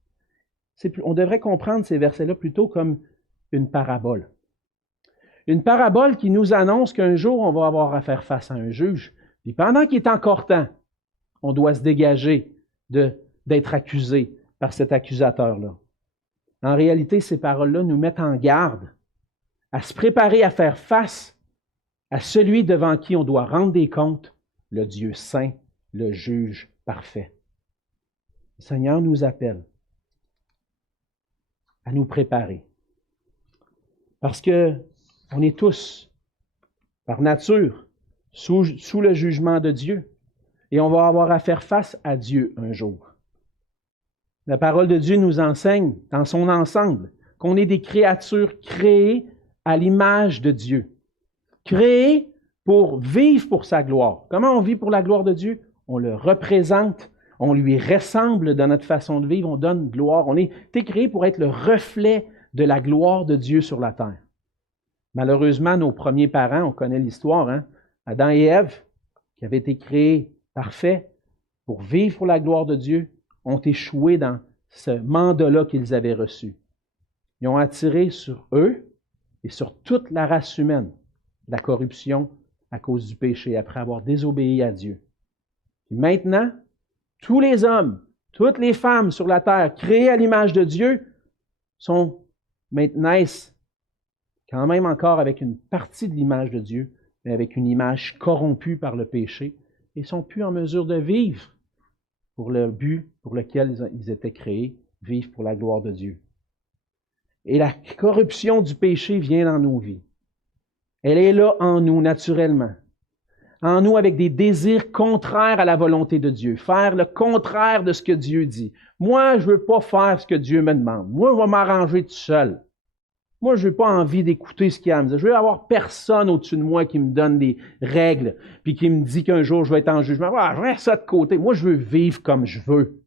On devrait comprendre ces versets-là plutôt comme une parabole. Une parabole qui nous annonce qu'un jour, on va avoir à faire face à un juge. Puis pendant qu'il est encore temps, on doit se dégager d'être accusé par cet accusateur-là. En réalité, ces paroles-là nous mettent en garde à se préparer à faire face à celui devant qui on doit rendre des comptes, le Dieu saint, le juge parfait. Le Seigneur nous appelle à nous préparer. Parce que on est tous, par nature, sous le jugement de Dieu. Et on va avoir à faire face à Dieu un jour. La parole de Dieu nous enseigne, dans son ensemble, qu'on est des créatures créées à l'image de Dieu, créés pour vivre pour sa gloire. Comment on vit pour la gloire de Dieu? On le représente, on lui ressemble dans notre façon de vivre, on donne gloire. On est créés pour être le reflet de la gloire de Dieu sur la terre. Malheureusement, nos premiers parents, on connaît l'histoire, hein? Adam et Ève, qui avaient été créés parfaits pour vivre pour la gloire de Dieu, ont échoué dans ce mandat-là qu'ils avaient reçu. Ils ont attiré sur eux et sur toute la race humaine la corruption à cause du péché, après avoir désobéi à Dieu. Et maintenant, tous les hommes, toutes les femmes sur la terre, créées à l'image de Dieu, naissent quand même encore avec une partie de l'image de Dieu, mais avec une image corrompue par le péché, et ne sont plus en mesure de vivre pour le but pour lequel ils étaient créés, vivre pour la gloire de Dieu. Et la corruption du péché vient dans nos vies. Elle est là en nous, naturellement. En nous, avec des désirs contraires à la volonté de Dieu. Faire le contraire de ce que Dieu dit. Moi, je ne veux pas faire ce que Dieu me demande. Moi, je vais m'arranger tout seul. Moi, je n'ai pas envie d'écouter ce qu'il y a à me dire. Je veux avoir personne au-dessus de moi qui me donne des règles, puis qui me dit qu'un jour, je vais être en jugement. Ah, je reste ça de côté. Moi, je veux vivre comme je veux.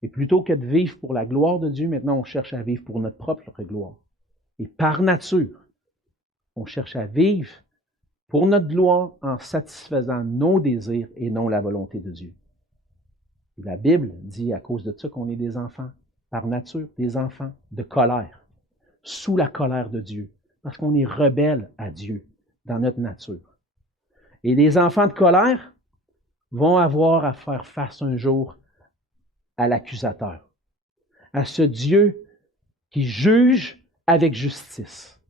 Et plutôt que de vivre pour la gloire de Dieu, maintenant, on cherche à vivre pour notre propre gloire. Et par nature, on cherche à vivre pour notre gloire en satisfaisant nos désirs et non la volonté de Dieu. Et la Bible dit à cause de ça qu'on est des enfants, par nature, des enfants de colère, sous la colère de Dieu, parce qu'on est rebelle à Dieu dans notre nature. Et les enfants de colère vont avoir à faire face un jour à l'accusateur, à ce Dieu qui juge avec justice.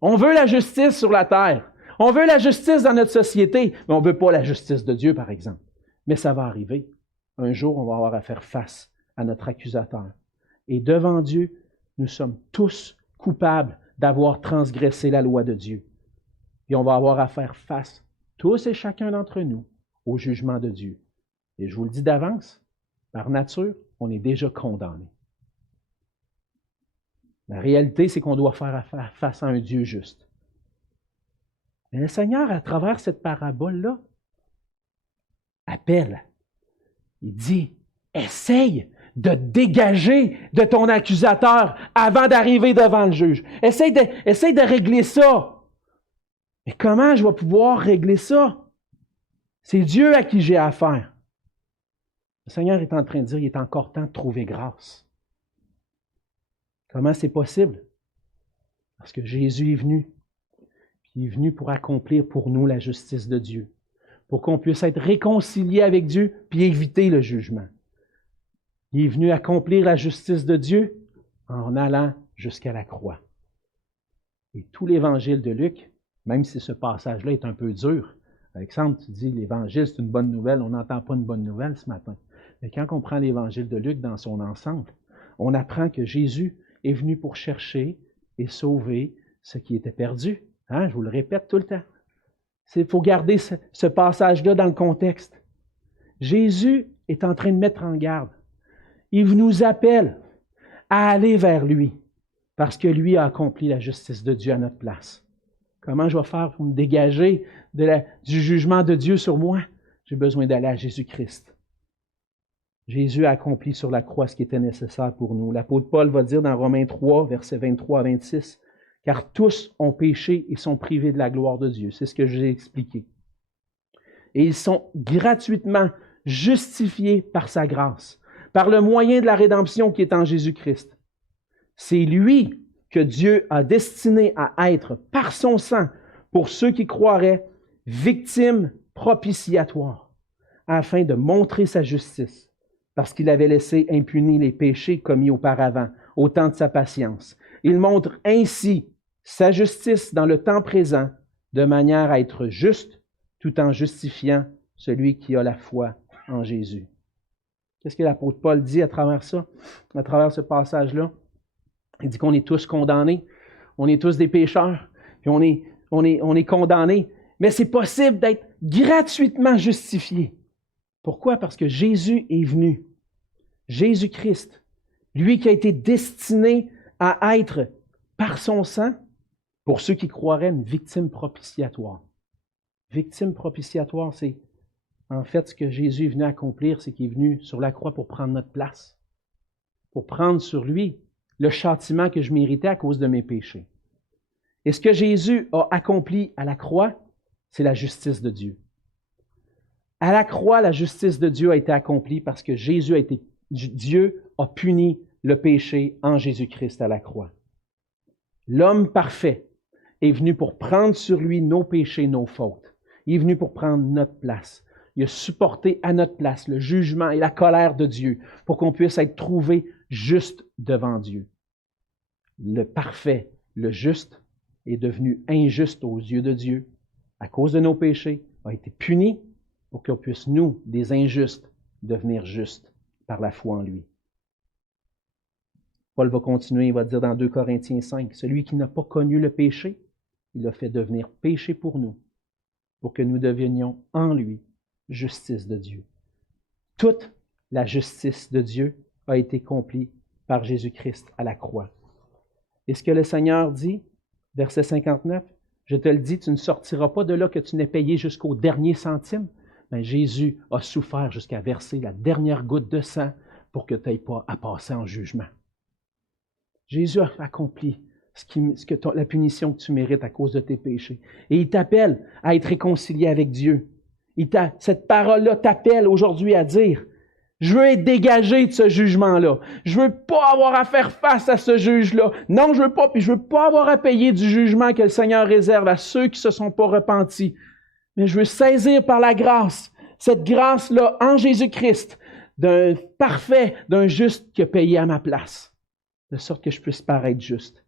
On veut la justice sur la terre. On veut la justice dans notre société, mais on ne veut pas la justice de Dieu, par exemple. Mais ça va arriver. Un jour, on va avoir à faire face à notre accusateur. Et devant Dieu, nous sommes tous coupables d'avoir transgressé la loi de Dieu. Et on va avoir à faire face, tous et chacun d'entre nous, au jugement de Dieu. Et je vous le dis d'avance, par nature, on est déjà condamné. La réalité, c'est qu'on doit faire face à un Dieu juste. Mais le Seigneur, à travers cette parabole-là, appelle. Il dit, essaye de te dégager de ton accusateur avant d'arriver devant le juge. Essaye de régler ça. Mais comment je vais pouvoir régler ça? C'est Dieu à qui j'ai affaire. Le Seigneur est en train de dire, il est encore temps de trouver grâce. Comment c'est possible? Parce que Jésus est venu. Il est venu pour accomplir pour nous la justice de Dieu, pour qu'on puisse être réconcilié avec Dieu puis éviter le jugement. Il est venu accomplir la justice de Dieu en allant jusqu'à la croix. Et tout l'évangile de Luc, même si ce passage-là est un peu dur, Alexandre, tu dis l'évangile c'est une bonne nouvelle, on n'entend pas une bonne nouvelle ce matin. Mais quand on prend l'évangile de Luc dans son ensemble, on apprend que Jésus est venu pour chercher et sauver ce qui était perdu. Hein? Je vous le répète tout le temps. Il faut garder ce passage-là dans le contexte. Jésus est en train de mettre en garde. Il nous appelle à aller vers lui parce que lui a accompli la justice de Dieu à notre place. Comment je vais faire pour me dégager du jugement de Dieu sur moi? J'ai besoin d'aller à Jésus-Christ. Jésus a accompli sur la croix ce qui était nécessaire pour nous. L'apôtre Paul va dire dans Romains 3, versets 23 à 26, « Car tous ont péché et sont privés de la gloire de Dieu. » C'est ce que j'ai expliqué. Et ils sont gratuitement justifiés par sa grâce, par le moyen de la rédemption qui est en Jésus-Christ. C'est lui que Dieu a destiné à être, par son sang, pour ceux qui croiraient, victime propitiatoire, afin de montrer sa justice, parce qu'il avait laissé impunis les péchés commis auparavant, au temps de sa patience. Il montre ainsi sa justice dans le temps présent, de manière à être juste, tout en justifiant celui qui a la foi en Jésus. Qu'est-ce que l'apôtre Paul dit à travers ça, à travers ce passage-là? Il dit qu'on est tous condamnés, on est tous des pécheurs, puis on est condamnés. Mais c'est possible d'être gratuitement justifié. Pourquoi? Parce que Jésus est venu. Jésus-Christ, lui qui a été destiné à être par son sang, Pour ceux qui croiraient, une victime propitiatoire. Victime propitiatoire, c'est en fait ce que Jésus est venu accomplir, c'est qu'il est venu sur la croix pour prendre notre place, pour prendre sur lui le châtiment que je méritais à cause de mes péchés. Et ce que Jésus a accompli à la croix, c'est la justice de Dieu. À la croix, la justice de Dieu a été accomplie parce que Dieu a puni le péché en Jésus-Christ à la croix. L'homme parfait est venu pour prendre sur lui nos péchés, nos fautes. Il est venu pour prendre notre place. Il a supporté à notre place le jugement et la colère de Dieu pour qu'on puisse être trouvé juste devant Dieu. Le parfait, le juste, est devenu injuste aux yeux de Dieu à cause de nos péchés, a été puni pour qu'on puisse, nous, des injustes, devenir justes par la foi en lui. Paul va continuer, il va dire dans 2 Corinthiens 5, « Celui qui n'a pas connu le péché, il l'a fait devenir péché pour nous, pour que nous devenions en lui justice de Dieu. » Toute la justice de Dieu a été accomplie par Jésus-Christ à la croix. Et ce que le Seigneur dit, verset 59, « Je te le dis, tu ne sortiras pas de là que tu n'aies payé jusqu'au dernier centime. » Mais Jésus a souffert jusqu'à verser la dernière goutte de sang pour que tu n'aies pas à passer en jugement. Jésus a accompli la punition que tu mérites à cause de tes péchés. Et il t'appelle à être réconcilié avec Dieu. Cette parole-là t'appelle aujourd'hui à dire, je veux être dégagé de ce jugement-là. Je veux pas avoir à faire face à ce juge-là. Non, je veux pas avoir à payer du jugement que le Seigneur réserve à ceux qui se sont pas repentis. Mais je veux saisir par la grâce, cette grâce-là en Jésus-Christ, d'un parfait, d'un juste qui a payé à ma place, de sorte que je puisse paraître juste.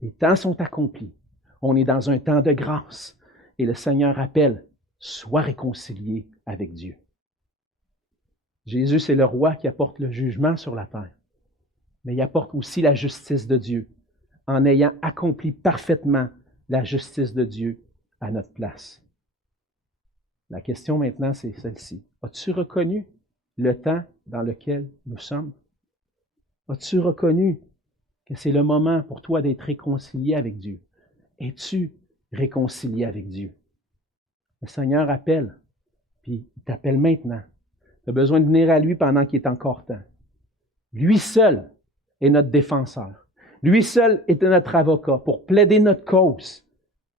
Les temps sont accomplis. On est dans un temps de grâce. Et le Seigneur appelle, sois réconcilié avec Dieu. Jésus, c'est le roi qui apporte le jugement sur la terre. Mais il apporte aussi la justice de Dieu, en ayant accompli parfaitement la justice de Dieu à notre place. La question maintenant, c'est celle-ci. As-tu reconnu le temps dans lequel nous sommes? As-tu reconnu que c'est le moment pour toi d'être réconcilié avec Dieu? Es-tu réconcilié avec Dieu? Le Seigneur appelle, puis il t'appelle maintenant. Tu as besoin de venir à lui pendant qu'il est encore temps. Lui seul est notre défenseur. Lui seul est notre avocat pour plaider notre cause,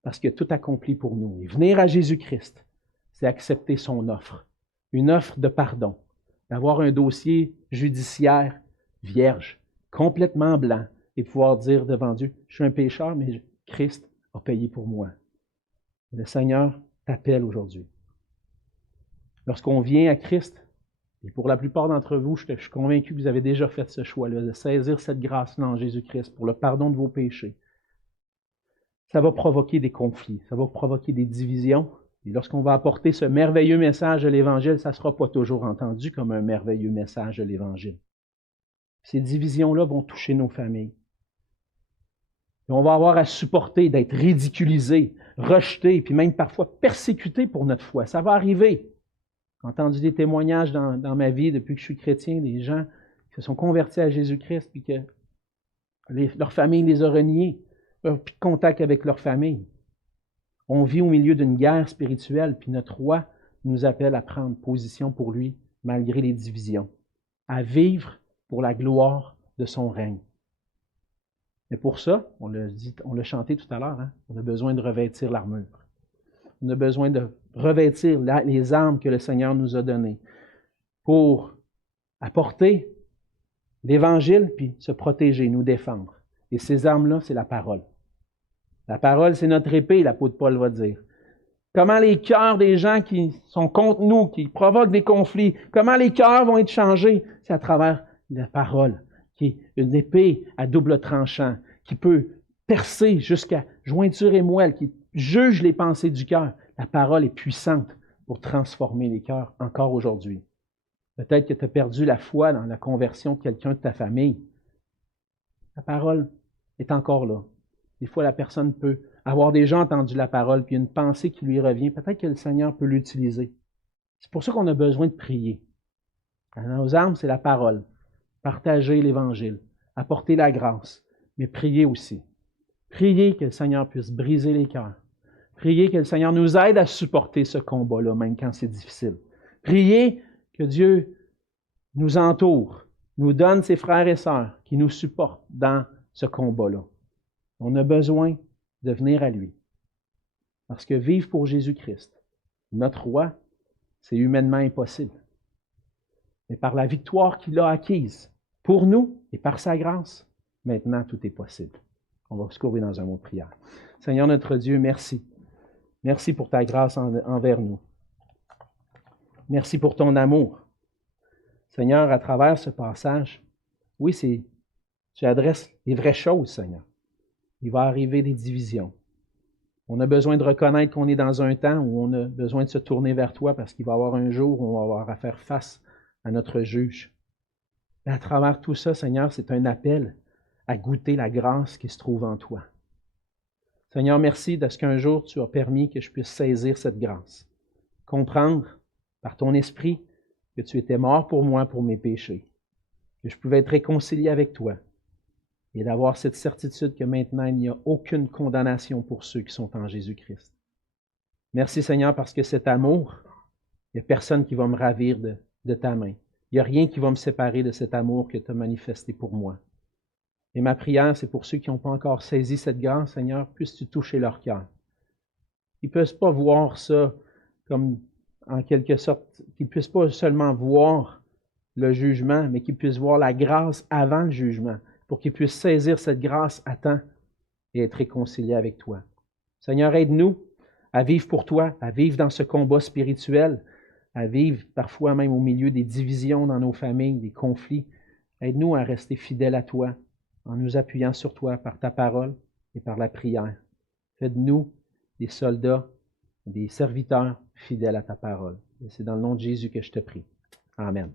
parce qu'il a tout accompli pour nous. Et venir à Jésus-Christ, c'est accepter son offre, une offre de pardon, d'avoir un dossier judiciaire vierge, complètement blanc, et pouvoir dire devant Dieu, je suis un pécheur, mais Christ a payé pour moi. Et le Seigneur t'appelle aujourd'hui. Lorsqu'on vient à Christ, et pour la plupart d'entre vous, je suis convaincu que vous avez déjà fait ce choix-là, de saisir cette grâce-là en Jésus-Christ pour le pardon de vos péchés. Ça va provoquer des conflits, ça va provoquer des divisions. Et lorsqu'on va apporter ce merveilleux message de l'Évangile, ça ne sera pas toujours entendu comme un merveilleux message de l'Évangile. Ces divisions-là vont toucher nos familles. Et on va avoir à supporter d'être ridiculisé, rejeté, puis même parfois persécuté pour notre foi. Ça va arriver. J'ai entendu des témoignages dans ma vie depuis que je suis chrétien, des gens qui se sont convertis à Jésus-Christ, puis que leur famille les a reniés, n'ont plus de contact avec leur famille. On vit au milieu d'une guerre spirituelle, puis notre roi nous appelle à prendre position pour lui, malgré les divisions, à vivre pour la gloire de son règne. Mais pour ça, on l'a chanté tout à l'heure, hein, on a besoin de revêtir l'armure. On a besoin de revêtir les armes que le Seigneur nous a données pour apporter l'Évangile, puis se protéger, nous défendre. Et ces armes-là, c'est la parole. La parole, c'est notre épée, l'apôtre Paul va dire. Comment les cœurs des gens qui sont contre nous, qui provoquent des conflits, comment les cœurs vont être changés? C'est à travers la parole, qui est une épée à double tranchant, qui peut percer jusqu'à jointure et moelle, qui juge les pensées du cœur. La parole est puissante pour transformer les cœurs encore aujourd'hui. Peut-être que tu as perdu la foi dans la conversion de quelqu'un de ta famille. La parole est encore là. Des fois, la personne peut avoir déjà entendu la parole, puis une pensée qui lui revient. Peut-être que le Seigneur peut l'utiliser. C'est pour ça qu'on a besoin de prier. Nos armes, c'est la parole. Partager l'Évangile, apporter la grâce, mais prier aussi. Priez que le Seigneur puisse briser les cœurs. Priez que le Seigneur nous aide à supporter ce combat-là, même quand c'est difficile. Priez que Dieu nous entoure, nous donne ses frères et sœurs qui nous supportent dans ce combat-là. On a besoin de venir à lui. Parce que vivre pour Jésus-Christ, notre roi, c'est humainement impossible. Mais par la victoire qu'il a acquise, pour nous et par sa grâce, maintenant tout est possible. On va se courber dans un mot de prière. Seigneur notre Dieu, merci. Merci pour ta grâce envers nous. Merci pour ton amour. Seigneur, à travers ce passage, oui, tu adresses les vraies choses, Seigneur. Il va arriver des divisions. On a besoin de reconnaître qu'on est dans un temps où on a besoin de se tourner vers toi parce qu'il va y avoir un jour où on va avoir à faire face à notre juge. Et à travers tout ça, Seigneur, c'est un appel à goûter la grâce qui se trouve en toi. Seigneur, merci de ce qu'un jour tu as permis que je puisse saisir cette grâce. Comprendre par ton esprit que tu étais mort pour moi, pour mes péchés. Que je pouvais être réconcilié avec toi. Et d'avoir cette certitude que maintenant, il n'y a aucune condamnation pour ceux qui sont en Jésus-Christ. Merci Seigneur parce que cet amour, il n'y a personne qui va me ravir de ta main. Il n'y a rien qui va me séparer de cet amour que tu as manifesté pour moi. Et ma prière, c'est pour ceux qui n'ont pas encore saisi cette grâce, Seigneur, puisses-tu toucher leur cœur. Ils ne puissent pas voir ça comme, en quelque sorte, qu'ils ne puissent pas seulement voir le jugement, mais qu'ils puissent voir la grâce avant le jugement, pour qu'ils puissent saisir cette grâce à temps et être réconciliés avec toi. Seigneur, aide-nous à vivre pour toi, à vivre dans ce combat spirituel, à vivre parfois même au milieu des divisions dans nos familles, des conflits. Aide-nous à rester fidèles à toi, en nous appuyant sur toi par ta parole et par la prière. Fais de nous des soldats, des serviteurs fidèles à ta parole. Et c'est dans le nom de Jésus que je te prie. Amen.